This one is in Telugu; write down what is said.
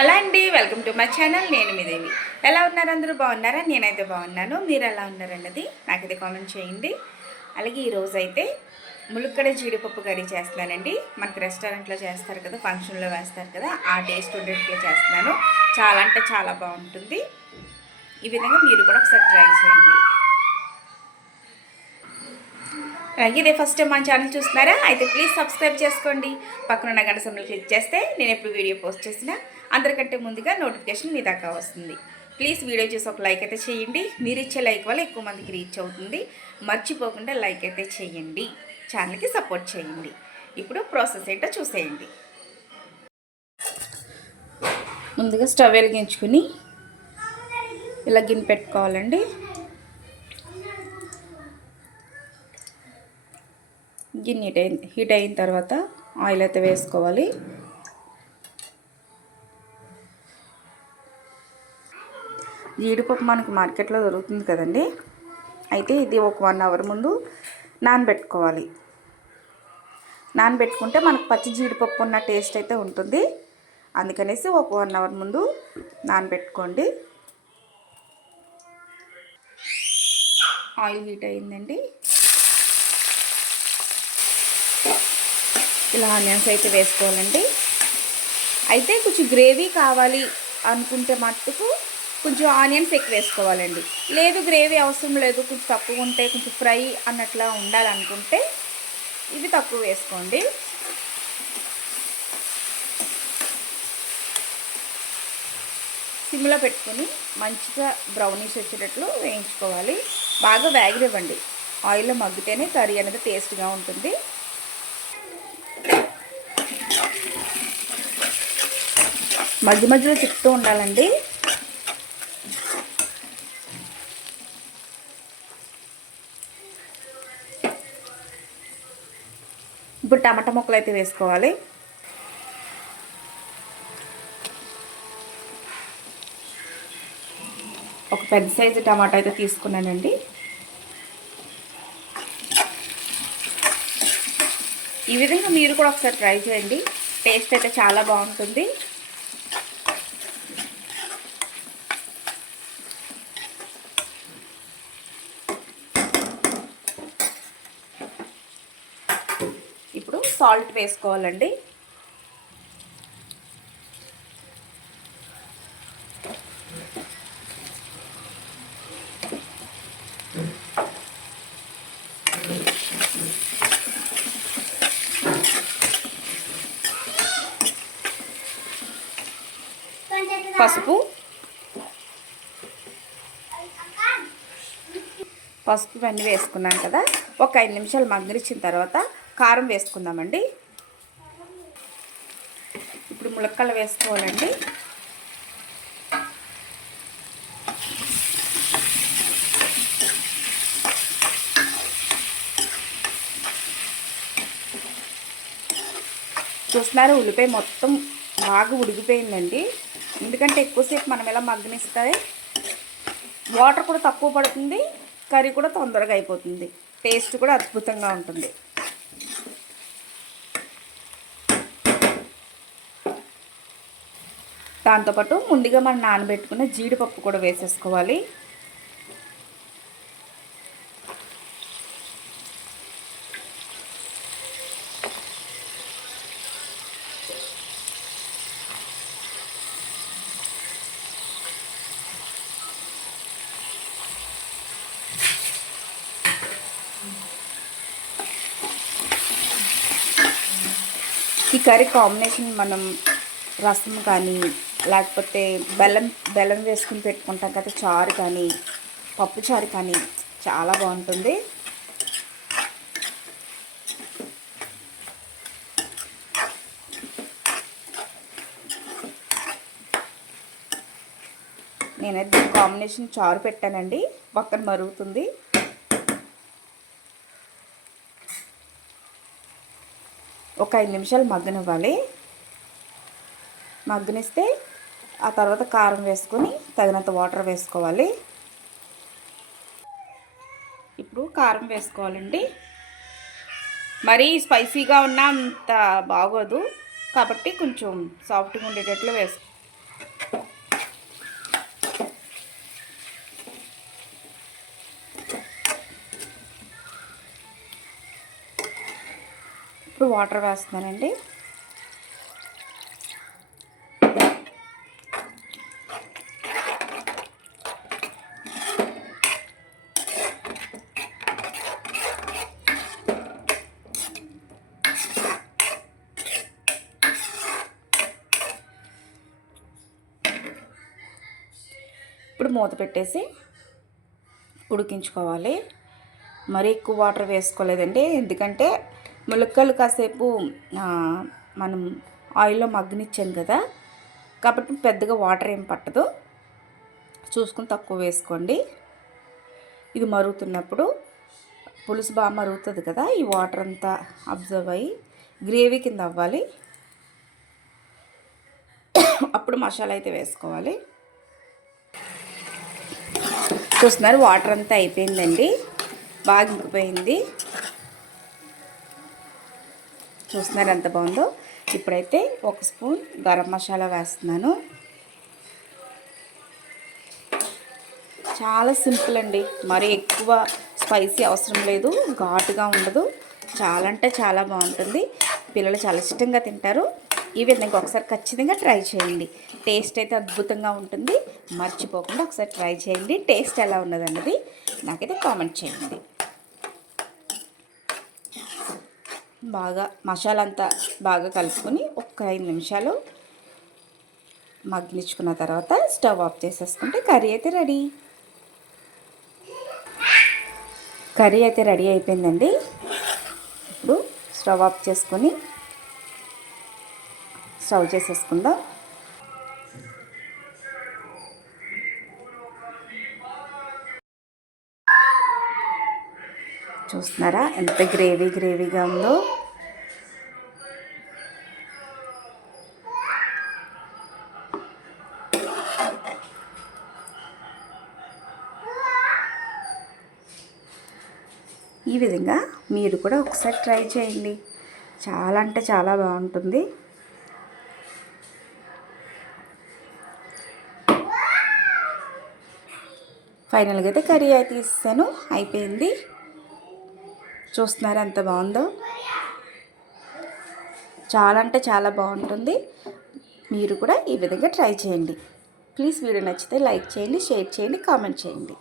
హలో అండి వెల్కమ్ టు మై ఛానల్. నేను మీ దేవి. ఎలా ఉన్నారు అందరూ? బాగున్నారా? నేనైతే బాగున్నాను. మీరు ఎలా ఉన్నారన్నది నాకైతే కామెంట్ చేయండి. అలాగే ఈరోజు అయితే ములుక్కడ జీడిపప్పు కర్రీ చేస్తున్నానండి. మనకి రెస్టారెంట్లో చేస్తారు కదా ఫంక్షన్లో వేస్తారు కదా ఆ టేస్ట్ ఉండేట్లో చేస్తున్నాను. చాలా అంటే చాలా బాగుంటుంది. ఈ విధంగా మీరు కూడా ఒకసారి ట్రై చేయండి. ఇదే ఫస్ట్ టైం మన ఛానల్ చూస్తున్నారా? అయితే ప్లీజ్ సబ్స్క్రైబ్ చేసుకోండి. పక్కన ఉన్న గంట సమయంలో క్లిక్ చేస్తే నేను ఎప్పుడు వీడియో పోస్ట్ చేసినా అందరికంటే ముందుగా నోటిఫికేషన్ మీ దాకా వస్తుంది. ప్లీజ్ వీడియో చూసి ఒక లైక్ అయితే చేయండి. మీరు ఇచ్చే లైక్ వల్ల ఎక్కువ మందికి రీచ్ అవుతుంది. మర్చిపోకుండా లైక్ అయితే చేయండి. ఛానల్కి సపోర్ట్ చేయండి. ఇప్పుడు ప్రాసెస్ ఏంటో చూసేయండి. ముందుగా స్టవ్ వెలిగించుకుని ఇలా గిన్నె పెట్టుకోవాలండి. గిన్నె హీట్ అయిన హీట్ అయిన తర్వాత ఆయిల్ అయితే వేసుకోవాలి. జీడిపప్పు మనకి మార్కెట్లో దొరుకుతుంది కదండి. అయితే ఇది ఒక వన్ అవర్ ముందు నానబెట్టుకోవాలి. నానబెట్టుకుంటే మనకు పచ్చి జీడిపప్పు ఉన్న టేస్ట్ అయితే ఉంటుంది. అందుకనేసి ఒక వన్ అవర్ ముందు నానబెట్టుకోండి. ఆయిల్ హీట్ అయిందండి. ఇలా ఆనియన్స్ అయితే వేసుకోవాలండి. అయితే కొంచెం గ్రేవీ కావాలి అనుకుంటే మట్టుకు కొంచెం ఆనియన్స్ ఎక్కువ వేసుకోవాలండి. లేదు గ్రేవీ అవసరం లేదు కొంచెం తక్కువ ఉంటే కొంచెం ఫ్రై అన్నట్లా ఉండాలనుకుంటే ఇవి తక్కువ వేసుకోండి. సిమ్లో పెట్టుకొని మంచిగా బ్రౌనీస్ వచ్చేటట్లు వేయించుకోవాలి. బాగా వేగనివ్వండి. ఆయిల్లో మగ్గితేనే కర్రీ అనేది టేస్ట్గా ఉంటుంది. మధ్య మధ్యలో తిప్పుతూ ఉండాలండి. ఇప్పుడు టమాటా ముక్కలు అయితే వేసుకోవాలి. ఒక పెద్ద సైజు టమాటా అయితే తీసుకున్నానండి. ఈ విధంగా మీరు కూడా ఒకసారి ట్రై చేయండి. టేస్ట్ అయితే చాలా బాగుంటుంది ఇప్పుడు సాల్ట్ వేసుకోవాలండి. పసుపు. పసుపు ఇవన్నీ వేసుకున్నాం కదా. ఒక ఐదు నిమిషాలు మగ్గనిచ్చిన తర్వాత కారం వేసుకుందామండి. ఇప్పుడు ములక్కలు వేసుకోవాలండి. చూస్తున్నారు ఉల్లిపాయ మొత్తం బాగా ఉడికిపోయిందండి. ఎందుకంటే ఎక్కువసేపు మనం ఎలా మగ్గనిస్తే వాటర్ కూడా తక్కువ పడుతుంది కర్రీ కూడా తొందరగా అయిపోతుంది. టేస్ట్ కూడా అద్భుతంగా ఉంటుంది. దాంతోపాటు ముందుగా మనం నానబెట్టుకున్న జీడిపప్పు కూడా వేసేసుకోవాలి. ఈ కర్రీ కాంబినేషన్ మనం రసం కానీ లేకపోతే బెల్లం బెల్లం వేసుకుని పెట్టుకుంటాం కదా చారు కానీ పప్పు చారు కానీ చాలా బాగుంటుంది. నేనైతే కాంబినేషన్ చారు పెట్టానండి పక్కన మరుగుతుంది. ఒక ఐదు నిమిషాలు మగ్గనివ్వాలి. మగ్గనిస్తే ఆ తర్వాత కారం వేసుకొని తగినంత వాటర్ వేసుకోవాలి. ఇప్పుడు కారం వేసుకోవాలండి. మరీ స్పైసీగా ఉన్నా అంత బాగోదు. కాబట్టి కొంచెం సాఫ్ట్గా ఉండేటట్లు వేసుకో ఇప్పుడు వాటర్ వేస్తున్నానండి. ఇప్పుడు మూత పెట్టేసి ఉడికించుకోవాలి. మరీ ఎక్కువ వాటర్ వేసుకోలేదండి. ఎందుకంటే ములక్కలు కాసేపు మనం ఆయిల్లో మగ్గనిచ్చాం కదా కాబట్టి పెద్దగా వాటర్ ఏం పట్టదు. చూసుకుని తక్కువ వేసుకోండి. ఇది మరుగుతున్నప్పుడు పులుసు బాగా మరుగుతుంది కదా ఈ వాటర్ అంతా అబ్జర్వ్ అయ్యి గ్రేవీ కింద అవ్వాలి. అప్పుడు మసాలా అయితే వేసుకోవాలి. చూస్తున్నారు వాటర్ అంతా అయిపోయిందండి. బాగా ఇంకిపోయింది. చూస్తున్నారు ఎంత బాగుందో. ఇప్పుడైతే ఒక స్పూన్ గరం మసాలా వేస్తున్నాను. చాలా సింపుల్ అండి. మరి ఎక్కువ స్పైసీ అవసరం లేదు. ఘాటుగా ఉండదు. చాలా అంటే చాలా బాగుంటుంది. పిల్లలు చాలా ఇష్టంగా తింటారు. ఈ విధంగా ఒకసారి ఖచ్చితంగా ట్రై చేయండి. టేస్ట్ అయితే అద్భుతంగా ఉంటుంది. మర్చిపోకుండా ఒకసారి ట్రై చేయండి. టేస్ట్ ఎలా ఉన్నదన్నది నాకైతే కామెంట్ చేయండి. బాగా మసాలా అంతా బాగా కలుపుకొని ఒక ఐదు నిమిషాలు మగ్గించుకున్న తర్వాత స్టవ్ ఆఫ్ చేసేసుకుంటే కర్రీ అయితే రెడీ. కర్రీ అయితే రెడీ అయిపోయిందండి. ఇప్పుడు స్టవ్ ఆఫ్ చేసుకొని స్టవ్ చేసేసుకుందాం. చూస్తున్నారా? ఎంత గ్రేవీ గ్రేవీగా ఉందో. ఈ విధంగా మీరు కూడా ఒకసారి ట్రై చేయండి. చాలా అంటే చాలా బాగుంటుంది. ఫైనల్గా అయితే కర్రీ అయితే ఇస్తాను. అయిపోయింది. చూస్తున్నారు ఎంత బాగుందో. చాలా అంటే చాలా బాగుంటుంది. మీరు కూడా ఈ విధంగా ట్రై చేయండి. ప్లీజ్ వీడియో నచ్చితే లైక్ చేయండి షేర్ చేయండి కామెంట్ చేయండి.